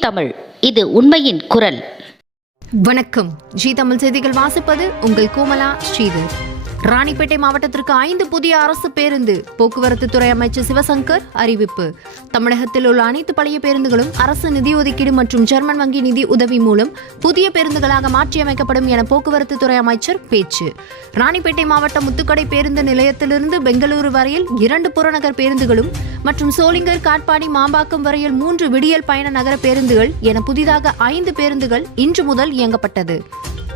தமிழ். இது உண்மையின் குரல். வணக்கம். ஜி தமிழ் செய்திகள் வாசிப்பது உங்கள் கோமலா ஸ்ரீதர். ராணிப்பேட்டை மாவட்டத்திற்கு ஐந்து புதிய அரசு பேருந்து. போக்குவரத்து துறை அமைச்சர் சிவசங்கர் அறிவிப்பு. தமிழகத்தில் உள்ள அனைத்து பழைய பேருந்துகளும் அரசு நிதி ஒதுக்கீடு மற்றும் ஜெர்மன் வங்கி நிதி உதவி மூலம் புதிய பேருந்துகளாக மாற்றியமைக்கப்படும் என போக்குவரத்து துறை அமைச்சர் பேச்சு. ராணிப்பேட்டை மாவட்டம் முத்துக்கடை பேருந்து நிலையத்திலிருந்து பெங்களூரு வரையில் இரண்டு புறநகர் பேருந்துகளும் மற்றும் சோளிங்கர் காட்பாடி மாம்பாக்கம் வரையில் மூன்று விடியல் பயண நகர பேருந்துகள் என புதிதாக ஐந்து பேருந்துகள் இன்று முதல் இயங்கப்பட்டது.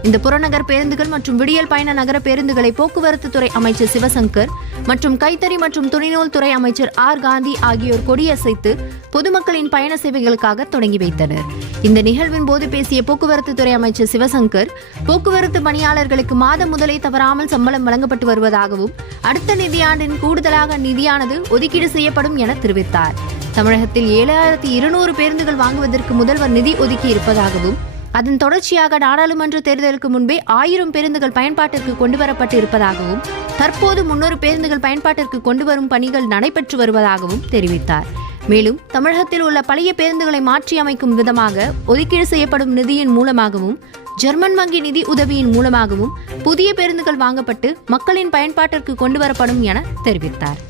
இந்த புறநகர் பேருந்துகள் மற்றும் விடியல் பயண நகர பேருந்துகளை போக்குவரத்து துறை அமைச்சர் சிவசங்கர் மற்றும் கைத்தறி மற்றும் துணிநூல் துறை அமைச்சர் ஆர் காந்தி ஆகியோர் கொடியசைத்து பொதுமக்களின் பயண சேவைகளுக்காக தொடங்கி வைத்தனர். இந்த நிகழ்வின் போது பேசிய போக்குவரத்து துறை அமைச்சர் சிவசங்கர் போக்குவரத்து பணியாளர்களுக்கு மாதம் முதலே தவறாமல் சம்பளம் வழங்கப்பட்டு வருவதாகவும் அடுத்த நிதியாண்டின் கூடுதலாக நிதியானது ஒதுக்கீடு செய்யப்படும் என தெரிவித்தார். தமிழகத்தில் ஏழாயிரத்தி இருநூறு பேருந்துகள் வாங்குவதற்கு முதல்வர் நிதி ஒதுக்கி இருப்பதாகவும் அதன் தொடர்ச்சியாக நாடாளுமன்ற தேர்தலுக்கு முன்பே ஆயிரம் பேருந்துகள் பயன்பாட்டிற்கு கொண்டு வரப்பட்டு இருப்பதாகவும் தற்போது முன்னூறு பேருந்துகள் பயன்பாட்டிற்கு கொண்டுவரும் பணிகள் நடைபெற்று வருவதாகவும் தெரிவித்தார். மேலும் தமிழகத்தில் உள்ள பழைய பேருந்துகளை மாற்றி அமைக்கும் விதமாக ஒதுக்கீடு செய்யப்படும் நிதியின் மூலமாகவும் ஜெர்மன் வங்கி நிதி உதவியின் மூலமாகவும் புதிய பேருந்துகள் வாங்கப்பட்டு மக்களின் பயன்பாட்டிற்கு கொண்டு வரப்படும் என தெரிவித்தார்.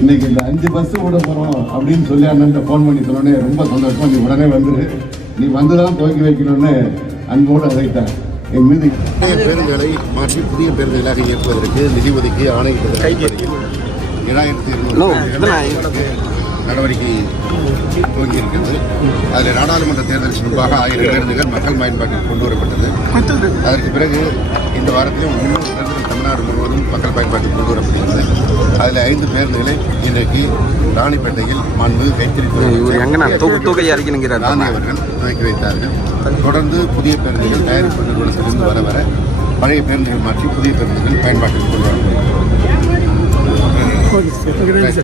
இன்னைக்கு இந்த அஞ்சு பஸ் விட போறோம் அப்படின்னு சொல்லி அண்ணன் ஃபோன் பண்ணி சொன்னோடனே ரொம்ப சந்தோஷமா நீ உடனே வந்துரு. நீ வந்து தான் துவக்கி வைக்கணும்னு அன்போடு அழைத்தார். என் மீது பழைய பேருந்துகளை மாற்றி புதிய பேருந்துகளாக இயக்குவதற்கு நிதி ஒதுக்கி ஆணையிட்டது ஏழாயிரத்தி இருநூறு நடவடிக்கை துவங்கி இருக்கிறது அதில் நாடாளுமன்ற தேர்தலுக்கு முன்பாக ஆயிரம் பேருந்துகள் மக்கள் பயன்பாட்டிற்கு கொண்டு வரப்பட்டது. அதற்கு பிறகு இந்த வாரத்திலும் முன்னூறு பேருந்துகள் தமிழ்நாடு முழுவதும் மக்கள் பயன்பாட்டிற்கு கொண்டு வரப்படுகிறது அதில் ஐந்து பேருந்துகளை இன்றைக்கு ராணிப்பேட்டையில் மாண்பு தூக்கை காந்தி அறிக்கணுங்கிறார் அவர்கள் துவக்கி வைத்தார்கள். தொடர்ந்து புதிய பேருந்துகள் தயாரிப்பு நிறுவனத்திலிருந்து வர வர பழைய பேருந்துகள் மாற்றி புதிய பேருந்துகள் பயன்பாட்டிற்கு கொண்டு